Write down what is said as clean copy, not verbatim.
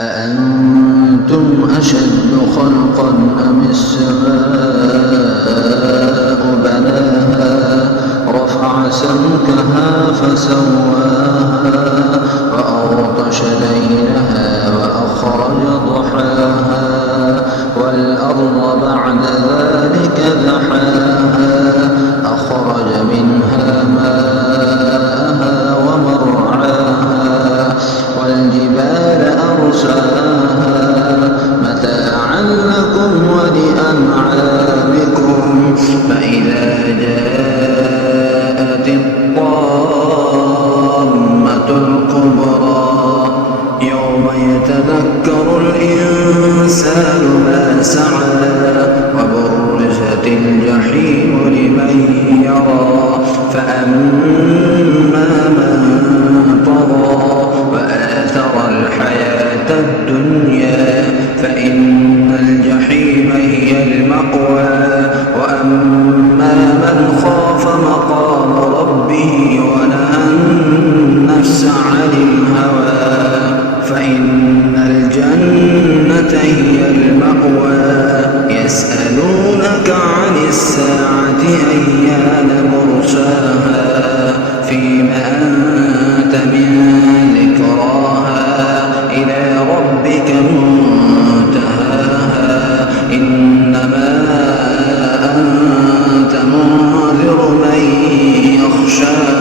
أأنتم أشد خلقا أم السماء بناها رفع سمكها فسواها وأغطش ليلها وأخرج ضحاها والأرض بعد ذلك دحاها أخرج منها ماءها ومرعاها والجبال أرساها متاعا لكم ولأنعامكم فإذا جاءت الطامة الكبرى يوم يتذكر الإنسان ما سعى وبرزت الجحيم لمن يرى فأما من طغى وآثر الحياة الدنيا فإن الجحيم هي المأوى وأما من خاف مقام ربه ونهى النفس عن الهوى فإن الجنة هي المأوى يسألونك عن الساعة أيان مرساها فيما أنت من ذكراها إلى ربك منتهاها إنما أنت منذر من يخشاها